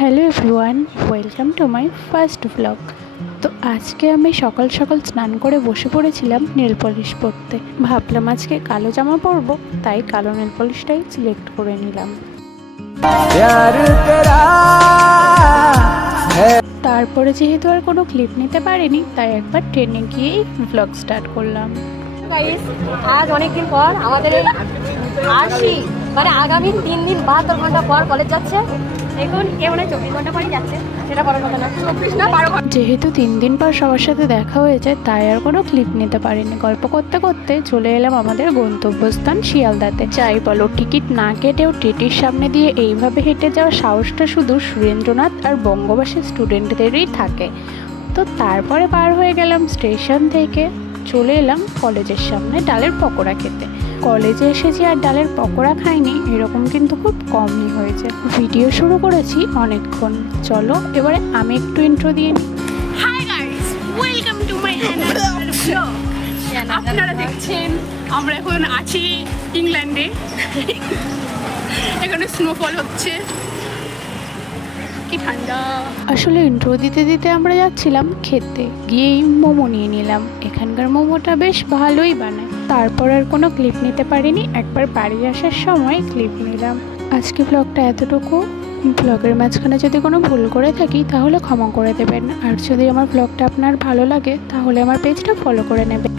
Hello everyone, welcome to my first blog. তো আজকে আমি সকাল সকাল স্নান করে বসে পড়েছিলাম নেল পলিশ পরতে। ভাবলাম আজকে কালো জামা পরবো, তাই কালো নেল পলিশটাই সিলেক্ট করে নিলাম। তারপরে যেহেতু আর কোনো ক্লিপ নিতে পারিনি, তাই একবার ট্রেনে গিয়েই ব্লগ স্টার্ট করলাম। আজ অনেকদিন পর আমাদের এই আরশি মানে আগামী 3 দিন 72 ঘন্টা পর কলেজ যাচ্ছে। এখন কে মনে 24 ঘন্টা পরই যাচ্ছে, সেটা বড় কথা না, 24 না 12 ঘন্টা। যেহেতু 3 দিন পর সবার সাথে দেখা হয়েছে, তাই আর কোনো ক্লিপ নিতে পারিনি। গল্প করতে করতে চলে এলাম আমাদের গন্তব্যস্থান শিয়ালদাতে। যাই বলো, টিকিট না কেটেও টিটির সামনে দিয়ে এইভাবে হেঁটে যাওয়ার সাহসটা শুধু সুরেন্দ্রনাথ আর বঙ্গবাসী স্টুডেন্টদেরই থাকে। তো তারপরে পার হয়ে গেলাম স্টেশন থেকে, চলে এলাম কলেজের সামনে ডালের পকোড়া খেতে। কলেজে এসেছি আর ডালের পকোড়া খাইনি, এরকম কিন্তু খুব কমই হয়েছে। ভিডিও শুরু করেছি অনেকক্ষণ, চলো এবারে আমি একটু ইন্ট্রো দিয়ে নিই। Hi guys, welcome to my blog. আপনারা দেখছেন আমরা এখন আছি ইংল্যান্ডে। এখানে স্নোফল হচ্ছে, কি ঠান্ডা। আসলে ইন্ট্রো দিতে দিতে আমরা যাচ্ছিলাম খেতে, গিয়েই মোমো নিয়ে নিলাম। এখানকার মোমোটা বেশ ভালোই বানায়। তারপর আর কোনো ক্লিপ নিতে পারিনি, একবার বাড়ি আসার সময় ক্লিপ নিলাম। আজকে ব্লগটা এতটুকু। ব্লগের মাঝখানে যদি কোনো ভুল করে থাকি তাহলে ক্ষমা করে দেবেন, আর যদি আমার ব্লগটা আপনার ভালো লাগে তাহলে আমার পেজটা ফলো করে নেবেন।